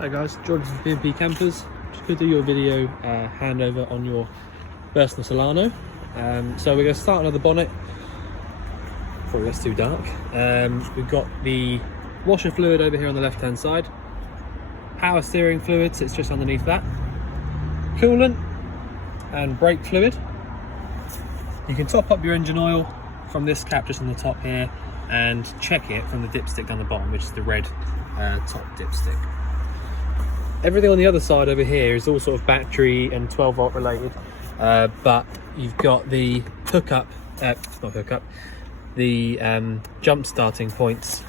Hi guys, Jordan from P&P Campers. Just going to do your video handover on your Burstner Solano. So we're going to start another bonnet before it gets too dark. We've got the washer fluid over here on the left hand side. Power steering fluid sits just underneath that. Coolant and brake fluid. You can top up your engine oil from this cap just on the top here and check it from the dipstick down the bottom, which is the red top dipstick. Everything on the other side over here is all sort of battery and 12 volt related, but you've got the the jump starting points.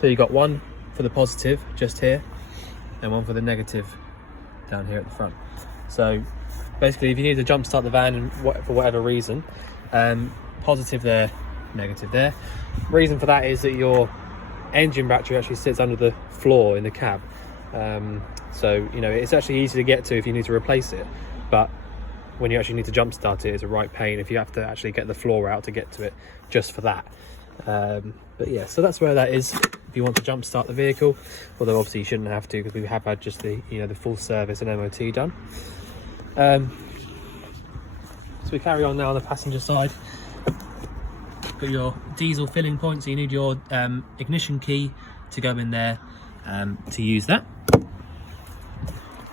So you've got one for the positive just here and one for the negative down here at the front. So basically if you need to jump start the van and for whatever reason, positive there, negative there. Reason for that is that your engine battery actually sits under the floor in the cab. So, you know, it's actually easy to get to if you need to replace it, but when you actually need to jump start it, it's a right pain if you have to actually get the floor out to get to it just for that. But yeah, so that's where that is if you want to jump start the vehicle, although obviously you shouldn't have to because we have had just the, you know, the full service and MOT done. So we carry on now on the passenger side. Got your diesel filling point, so you need your ignition key to go in there to use that.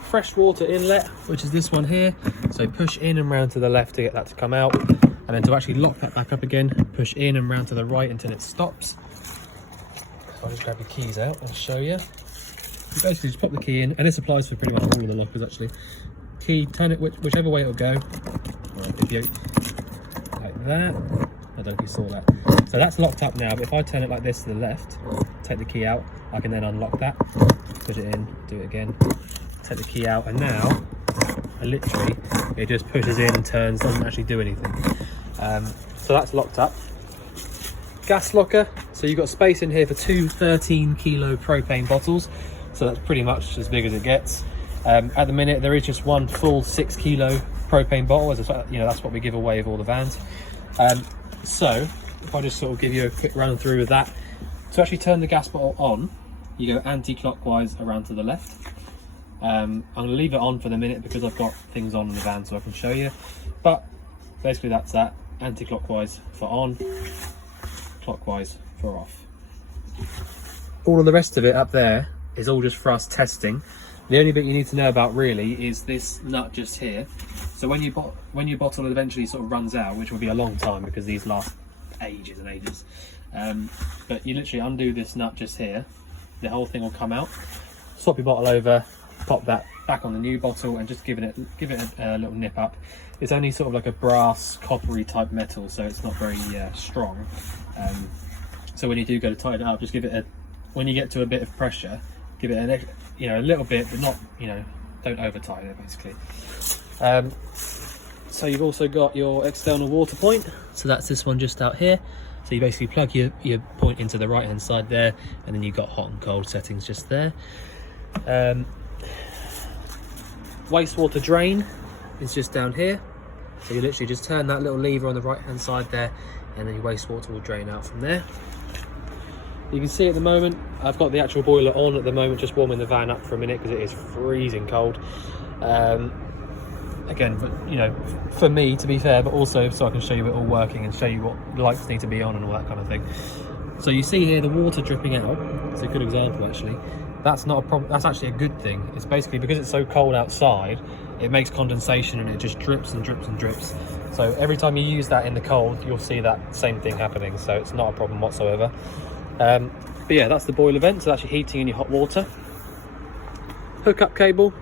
Fresh water inlet, which is this one here, so push in and round to the left to get that to come out, and then to actually lock that back up again, push in and round to the right until it stops. So I'll just grab your keys out and show you. You basically just pop the key in, and this applies for pretty much all the lockers actually. Key, turn it whichever way it'll go. Right, if you like that, I don't know if you saw that. So that's locked up now, but if I turn it like this to the left, take the key out, I can then unlock that, push it in, do it again, take the key out, and now literally it just pushes in and turns, doesn't actually do anything. So that's locked up. Gas locker, so you've got space in here for two 13 kilo propane bottles, so that's pretty much as big as it gets. At the minute there is just one full 6 kilo propane bottle, as you know, that's what we give away with all the vans. So if I just sort of give you a quick run through with that, to actually turn the gas bottle on, you go anti-clockwise around to the left. I'm going to leave it on for the minute because I've got things on in the van so I can show you, but basically that's that. Anti-clockwise for on, clockwise for off. All of the rest of it up there is all just for us testing. The only bit you need to know about really is this nut just here. So when your bottle eventually sort of runs out, which will be a long time because these last ages and ages, but you literally undo this nut just here, the whole thing will come out. Swap your bottle over, pop that back on the new bottle and just give it a little nip up. It's only sort of like a brass coppery type metal, so it's not very strong. So when you do go to tighten it up, just give it when you get to a bit of pressure, give it a little bit, but not, don't over tighten it basically. So you've also got your external water point, so that's this one just out here. So you basically plug your point into the right hand side there, and then you've got hot and cold settings just there. Wastewater drain is just down here, so you literally just turn that little lever on the right hand side there, and then your wastewater will drain out from there. You can see at the moment I've got the actual boiler on at the moment, just warming the van up for a minute because it is freezing cold. Again, but for me, to be fair, but also so I can show you it all working and show you what lights need to be on and all that kind of thing. So you see here the water dripping out. It's a good example actually. That's not a problem, that's actually a good thing. It's basically because it's so cold outside, it makes condensation and it just drips and drips and drips. So every time you use that in the cold, you'll see that same thing happening, so it's not a problem whatsoever. But yeah, that's the boiler vent, so that's your heating and your hot water. Hookup cable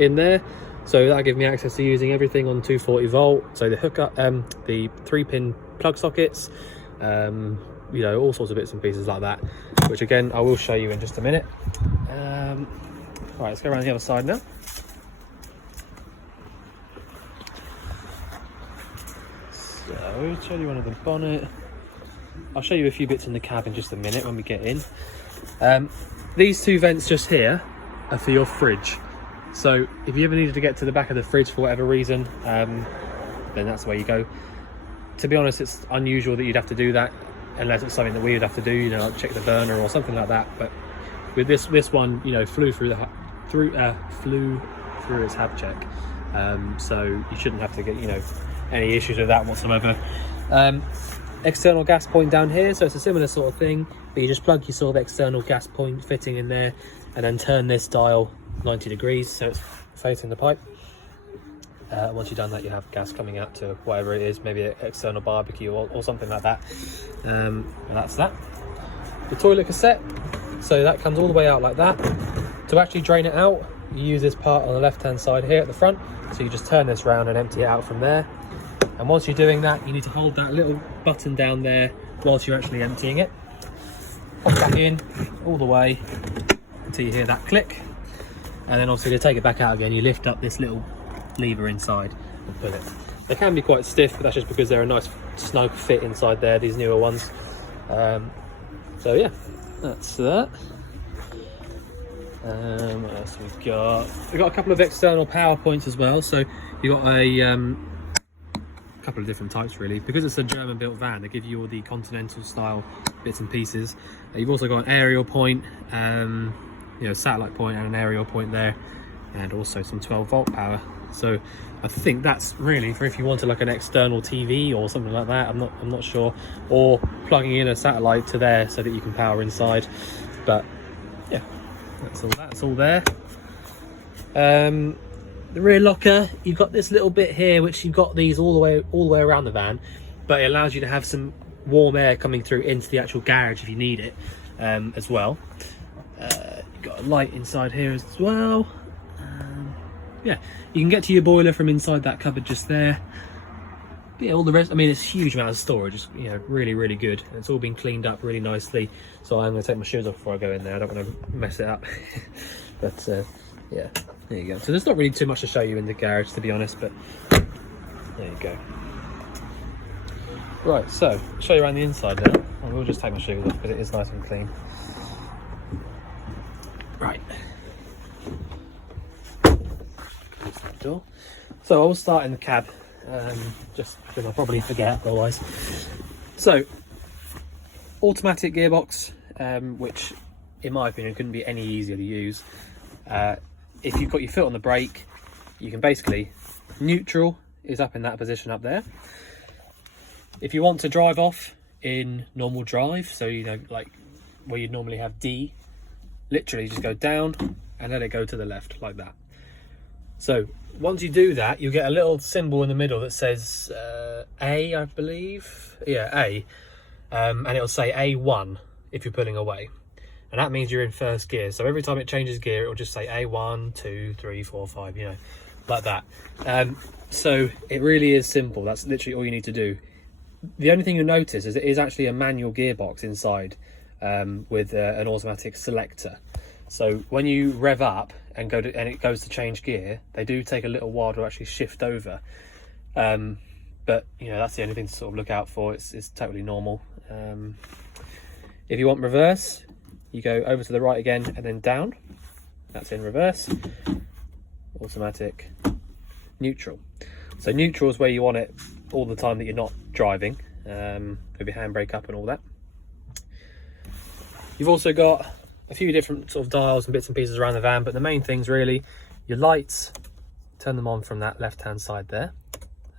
in there, so that'll give me access to using everything on 240 volt. So the hookup, the 3-pin plug sockets, all sorts of bits and pieces like that, which again I will show you in just a minute. All right, let's go around the other side now. So I'll show you one of the bonnet. I'll show you a few bits in the cab in just a minute when we get in. These two vents just here are for your fridge. So if you ever needed to get to the back of the fridge for whatever reason, then that's where you go. To be honest, it's unusual that you'd have to do that unless it's something that we would have to do, like check the burner or something like that. But with this one, flew through flew through its hab check, so you shouldn't have to get any issues with that whatsoever. External gas point down here, so it's a similar sort of thing, but you just plug your sort of external gas point fitting in there and then turn this dial 90 degrees so it's facing the pipe. Once you've done that, you have gas coming out to whatever it is, maybe an external barbecue or something like that. And that's that. The toilet cassette, so that comes all the way out like that. To actually drain it out, you use this part on the left hand side here at the front, so you just turn this round and empty it out from there. And once you're doing that, you need to hold that little button down there whilst you're actually emptying it. Pop that in all the way until you hear that click, and then obviously to take it back out again, you lift up this little lever inside and pull it. They can be quite stiff, but that's just because they're a nice snug fit inside there, these newer ones. So yeah, that's that. What else have we got? We've got a couple of external power points as well. So you've got a couple of different types really. Because it's a German built van, they give you all the continental style bits and pieces. You've also got an aerial point, satellite point and an aerial point there, and also some 12-volt power. So I think that's really for if you wanted like an external TV or something like that. I'm not sure, or plugging in a satellite to there so that you can power inside. But yeah, that's all there. The rear locker, you've got this little bit here which you've got these all the way around the van, but it allows you to have some warm air coming through into the actual garage if you need it, as well. You've got a light inside here as well. Yeah, you can get to your boiler from inside that cupboard just there. But yeah, all the rest, I mean, it's a huge amount of storage. It's really good, and it's all been cleaned up really nicely. So I'm going to take my shoes off before I go in there. I don't want to mess it up. But yeah, there you go. So there's not really too much to show you in the garage, to be honest, but there you go. Right, so I'll show you around the inside now. I will just take my shoes off because it is nice and clean. Right. Close that door. So I will start in the cab, just because I'll probably forget otherwise. So, automatic gearbox, which in my opinion couldn't be any easier to use. If you've got your foot on the brake, you can basically, neutral is up in that position up there. If you want to drive off in normal drive, so like where you'd normally have D, literally just go down and let it go to the left like that. So once you do that, you get a little symbol in the middle that says A, I believe. Yeah, A. And it'll say A1 if you're pulling away. And that means you're in first gear. So every time it changes gear, it will just say A1, 2, 3, 4, 5, like that. So it really is simple. That's literally all you need to do. The only thing you'll notice is it is actually a manual gearbox inside, with an automatic selector. So when you rev up and it goes to change gear, they do take a little while to actually shift over. But that's the only thing to sort of look out for. It's totally normal. If you want reverse, you go over to the right again and then down. That's in reverse. Automatic. Neutral. So neutral is where you want it all the time that you're not driving, with your handbrake up and all that. You've also got a few different sort of dials and bits and pieces around the van, but the main things really, your lights, turn them on from that left hand side there,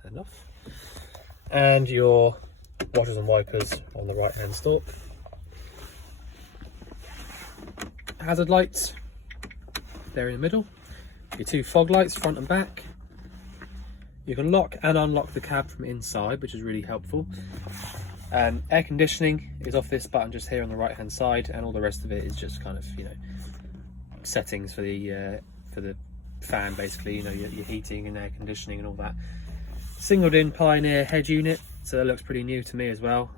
enough, and your washers and wipers on the right hand stalk. Hazard lights, they're in the middle. Your two fog lights, front and back. You can lock and unlock the cab from inside, which is really helpful. Air conditioning is off this button just here on the right hand side, and all the rest of it is just kind of settings for the fan, basically. Your heating and air conditioning and all that. Singled in Pioneer head unit, so that looks pretty new to me as well.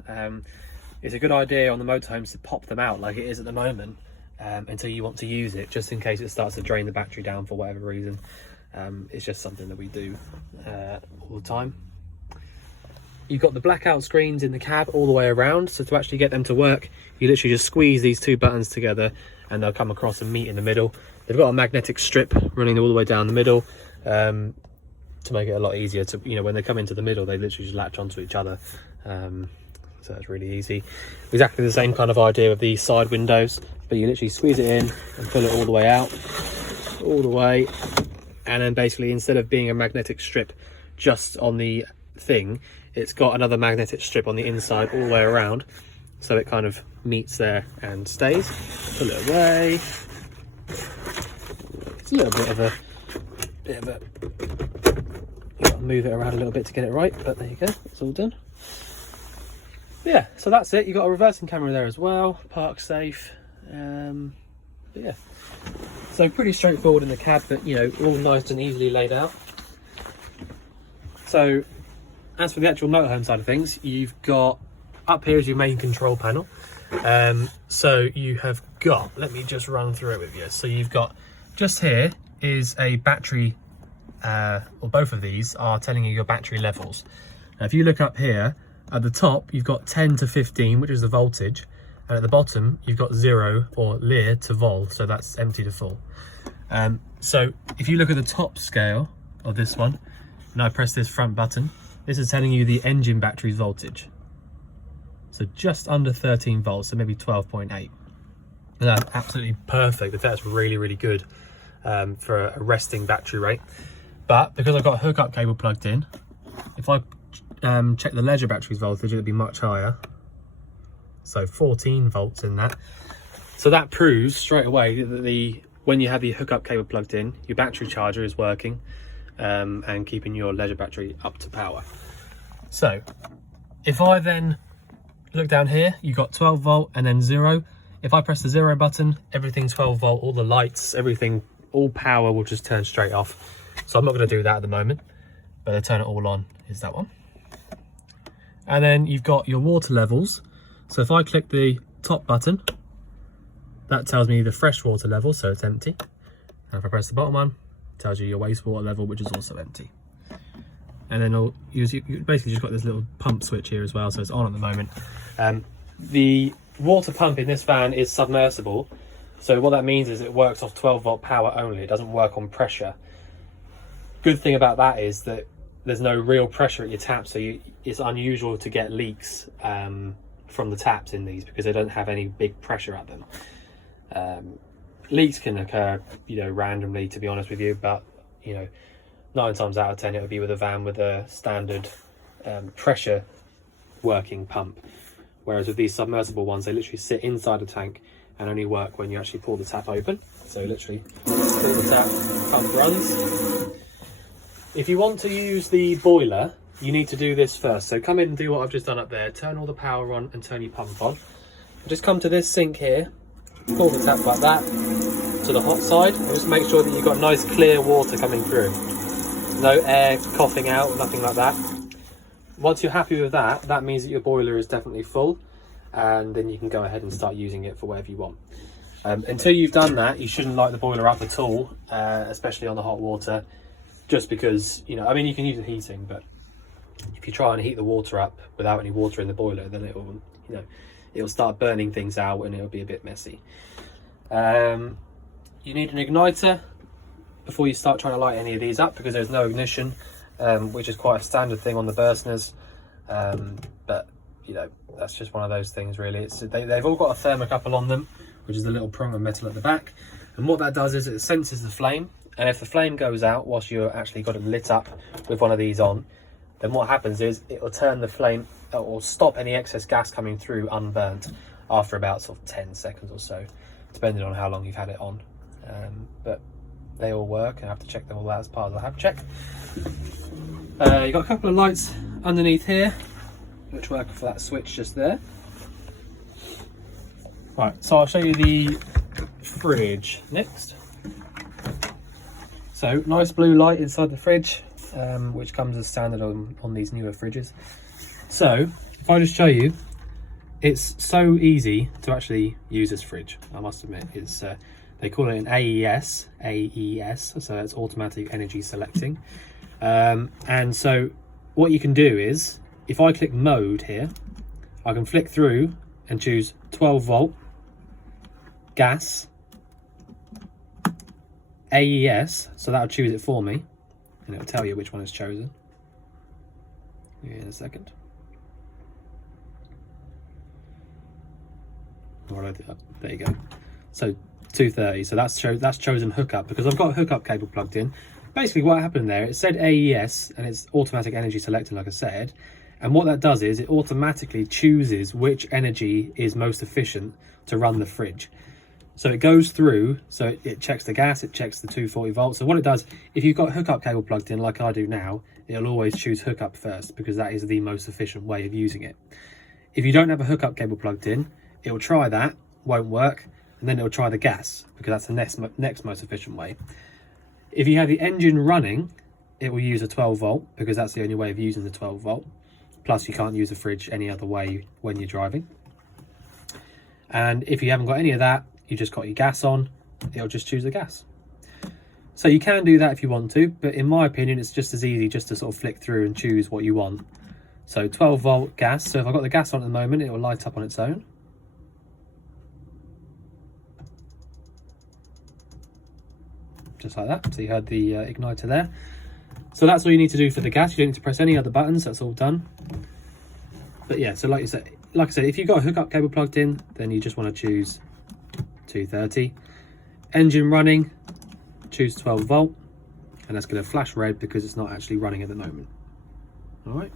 It's a good idea on the motorhomes to pop them out like it is at the moment, until you want to use it, just in case it starts to drain the battery down for whatever reason. It's just something that we do all the time. You've got the blackout screens in the cab all the way around, so to actually get them to work, you literally just squeeze these two buttons together and they'll come across and meet in the middle. They've got a magnetic strip running all the way down the middle, to make it a lot easier to, when they come into the middle, they literally just latch onto each other. So that's really easy. Exactly the same kind of idea with these side windows, but you literally squeeze it in and pull it all the way out. all the way, and then basically instead of being a magnetic strip just on the thing, it's got another magnetic strip on the inside all the way around, so it kind of meets there and stays. Pull it away. It's a little bit of a you gotta move it around a little bit to get it right, but there you go, it's all done. Yeah, so that's it. You've got a reversing camera there as well, park safe. But yeah, so pretty straightforward in the cab, but you know, all nice and easily laid out. So as for the actual motorhome side of things, you've got up here is your main control panel. So you have got, let me just run through it with you. So you've got, just here is a battery, or both of these are telling you your battery levels. Now if you look up here at the top, you've got 10 to 15, which is the voltage, and at the bottom you've got 0 or leer to vol, so that's empty to full. So if you look at the top scale of this one, and I press this front button, this is telling you the engine battery's voltage. So just under 13 volts, so maybe 12.8. That's absolutely perfect. That's really, really good for a resting battery rate. But because I've got a hookup cable plugged in, if I check the leisure battery's voltage, it'll be much higher. So 14 volts in that. So that proves straight away that when you have the hookup cable plugged in, your battery charger is working and keeping your leisure battery up to power. So if I then look down here, you've got 12 volt and then 0. If I press the 0 button, everything 12 volt, all the lights, everything, all power will just turn straight off. So I'm not going to do that at the moment, but to turn it all on is that one. And then you've got your water levels. So if I click the top button, that tells me the fresh water level, so it's empty. And if I press the bottom one, it tells you your wastewater level, which is also empty. And then you basically just got this little pump switch here as well, so it's on at the moment. The water pump in this van is submersible, so what that means is it works off 12 volt power only. It doesn't work on pressure. Good thing about that is that there's no real pressure at your tap, so it's unusual to get leaks from the taps in these because they don't have any big pressure at them. Leaks can occur, you know, randomly, to be honest with you, but you know, 9 times out of 10 it would be with a van with a standard pressure working pump, whereas with these submersible ones, they literally sit inside a tank and only work when you actually pull the tap open. So literally pull the tap, pump runs. If you want to use the boiler, you need to do this first. So come in and do what I've just done up there, turn all the power on and turn your pump on. Just come to this sink here, pull the tap like that to the hot side, and just make sure that you've got nice clear water coming through. No air coughing out, nothing like that. Once you're happy with that, that means that your boiler is definitely full, and then you can go ahead and start using it for whatever you want. Until you've done that, you shouldn't light the boiler up at all, especially on the hot water, just because, you know, I mean, you can use the heating, but if you try and heat the water up without any water in the boiler, then it will, you know, it'll start burning things out and it'll be a bit messy. You need an igniter before you start trying to light any of these up, because there's no ignition, which is quite a standard thing on the Burstners. But you know, that's just one of those things really. They've all got a thermocouple on them, which is a little prong of metal at the back, and what that does is it senses the flame, and if the flame goes out whilst you're actually got it lit up with one of these on, then what happens is it will turn the flame or stop any excess gas coming through unburnt after about sort of 10 seconds or so, depending on how long you've had it on. But they all work. I have to check them all out as part of the have check. You've got a couple of lights underneath here, which work for that switch just there. Right, so I'll show you the fridge next. So nice blue light inside the fridge, which comes as standard on these newer fridges. So if I just show you, it's so easy to actually use this fridge, I must admit. It's they call it an AES, so it's automatic energy selecting. And so what you can do is, if I click mode here, I can flick through and choose 12 volt, gas, AES, so that'll choose it for me, and it'll tell you which one is chosen. In a second. There you go. So 230. So that's chosen hookup because I've got a hookup cable plugged in. Basically what happened there, it said AES and it's automatic energy selector, like I said. And what that does is it automatically chooses which energy is most efficient to run the fridge. So it goes through, so it checks the gas, it checks the 240 volts. So what it does, if you've got a hookup cable plugged in like I do now, it'll always choose hookup first because that is the most efficient way of using it. If you don't have a hookup cable plugged in, it will try that, won't work, and then it'll try the gas because that's the next most efficient way. If you have the engine running, it will use a 12 volt because that's the only way of using the 12 volt. Plus you can't use the fridge any other way when you're driving. And if you haven't got any of that, you just got your gas on, it'll just choose the gas. So you can do that if you want to, but in my opinion, it's just as easy just to sort of flick through and choose what you want. So 12 volt gas, so if I've got the gas on at the moment, it will light up on its own. Just like that, so you heard the igniter there. So that's all you need to do for the gas, you don't need to press any other buttons, that's all done. But yeah, so like I said, if you've got a hookup cable plugged in, then you just want to choose 230. Engine running, choose 12 volt, and that's going to flash red because it's not actually running at the moment. All right.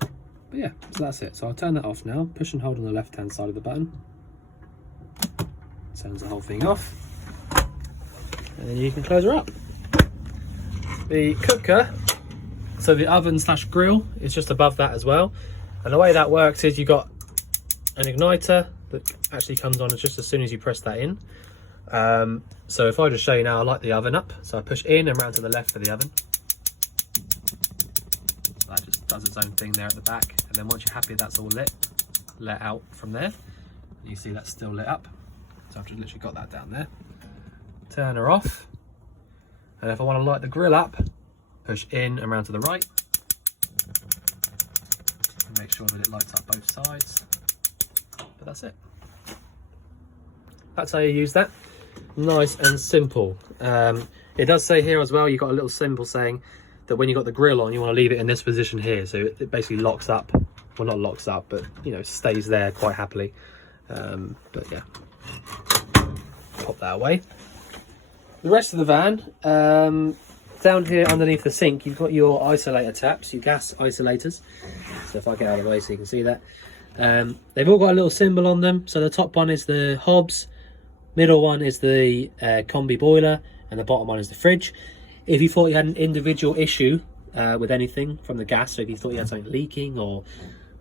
But yeah, so that's it. So I'll turn that off now. Push and hold on the left-hand side of the button. Turns the whole thing off, and then you can close her up. The cooker, so the oven slash grill is just above that as well. And the way that works is you've got an igniter that actually comes on just as soon as you press that in. So if I just show you now, I light the oven up. So I push in and round to the left for the oven. So that just does its own thing there at the back. And then once you're happy that's all lit, let out from there. You see that's still lit up. So I've just literally got that down there. Turn her off. And if I want to light the grill up, push in and round to the right. And make sure that it lights up both sides. But that's it. That's how you use that. Nice and simple. It does say here as well, you've got a little symbol saying that when you've got the grill on, you want to leave it in this position here. So it basically locks up. Well, not locks up, but you know, stays there quite happily. But yeah, pop that away. The rest of the van, down here underneath the sink, you've got your isolator taps, your gas isolators. So if I get out of the way so you can see that. They've all got a little symbol on them. So the top one is the hobs, middle one is the combi boiler, and the bottom one is the fridge. If you thought you had an individual issue with anything from the gas, so if you thought you had something leaking or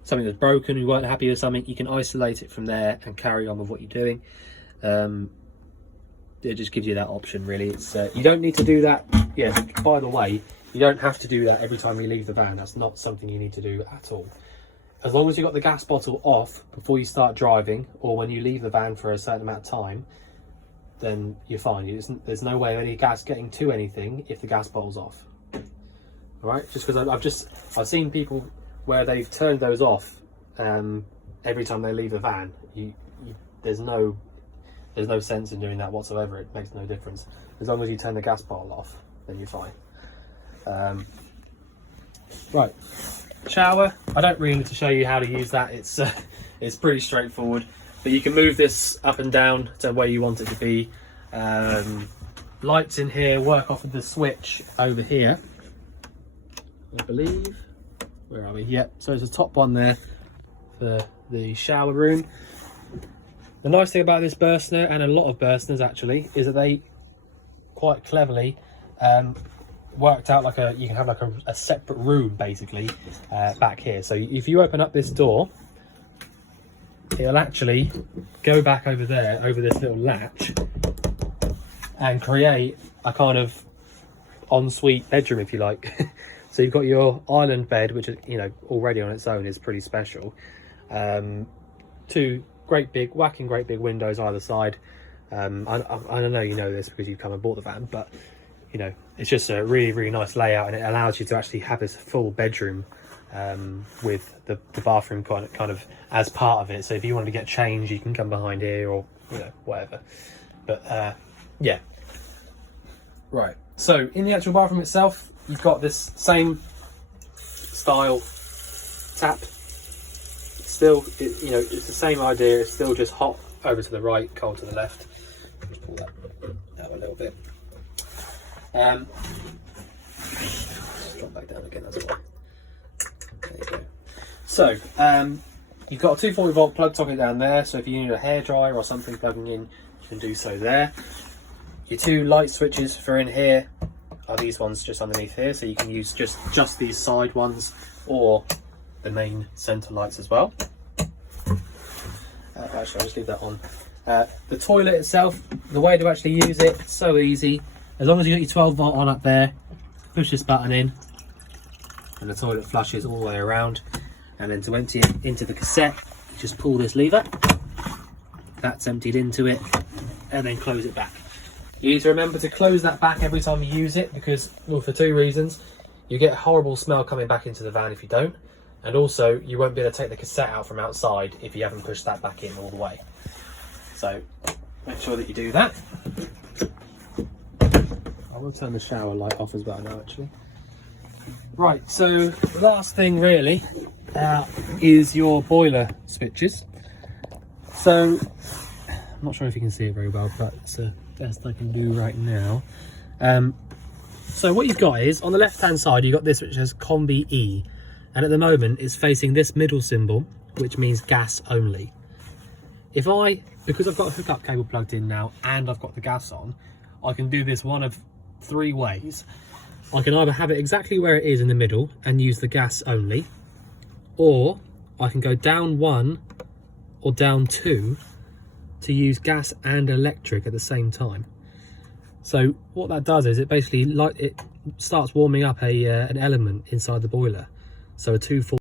something that's broken, you weren't happy with something, you can isolate it from there and carry on with what you're doing. It just gives you that option, really. It's you don't need to do that. Yeah, by the way, you don't have to do that every time you leave the van. That's not something you need to do at all. As long as you've got the gas bottle off before you start driving, or when you leave the van for a certain amount of time, then you're fine. There's no way of any gas getting to anything if the gas bottle's off. All right, just because I've seen people where they've turned those off every time they leave the van. There's no sense in doing that whatsoever. It makes no difference. As long as you turn the gas bottle off, then you're fine. Right, shower. I don't really need to show you how to use that. It's pretty straightforward. But you can move this up and down to where you want it to be. Lights in here work off of the switch over here, I believe. Where are we? Yep. So there's a top one there for the shower room. The nice thing about this Burstner, and a lot of Burstners actually, is that they quite cleverly worked out like you can have like a separate room basically back here. So if you open up this door, it'll actually go back over there, over this little latch, and create a kind of ensuite bedroom, if you like. So you've got your island bed, which is, you know, already on its own is pretty special. Two great big windows either side. I know you know this because you've come and bought the van, but you know, it's just a really nice layout, and it allows you to actually have this full bedroom with the bathroom kind of as part of it. So if you wanted to get changed, you can come behind here, or you know, whatever. But yeah, right. So in the actual bathroom itself, you've got this same style tap. Still, you know, it's the same idea. It's still just hot over to the right, cold to the left. Just pull that out a little bit. Just drop back down again, that's why. There you go. So, you've got a 240 volt plug socket down there, so if you need a hairdryer or something plugging in, you can do so there. Your two light switches for in here are these ones just underneath here, so you can use just these side ones or the main center lights as well. Actually, I'll just leave that on. The toilet itself, the way to actually use it, it's so easy. As long as you got your 12 volt on up there, push this button in and the toilet flushes all the way around. And then to empty it into the cassette, you just pull this lever. That's emptied into it, and then close it back. You need to remember to close that back every time you use it, because, well, for two reasons. You get a horrible smell coming back into the van if you don't, and also you won't be able to take the cassette out from outside if you haven't pushed that back in all the way. So make sure that you do that. I will turn the shower light off as well now, actually. Right, so the last thing really is your boiler switches. So I'm not sure if you can see it very well, but it's the best I can do right now. So what you've got is, on the left hand side, you've got this which says Combi E, and at the moment it's facing this middle symbol, which means gas only. Because I've got a hookup cable plugged in now and I've got the gas on, I can do this one of three ways. I can either have it exactly where it is in the middle and use the gas only, or I can go down one or down two to use gas and electric at the same time. So what that does is it basically starts warming up an element inside the boiler. So a 240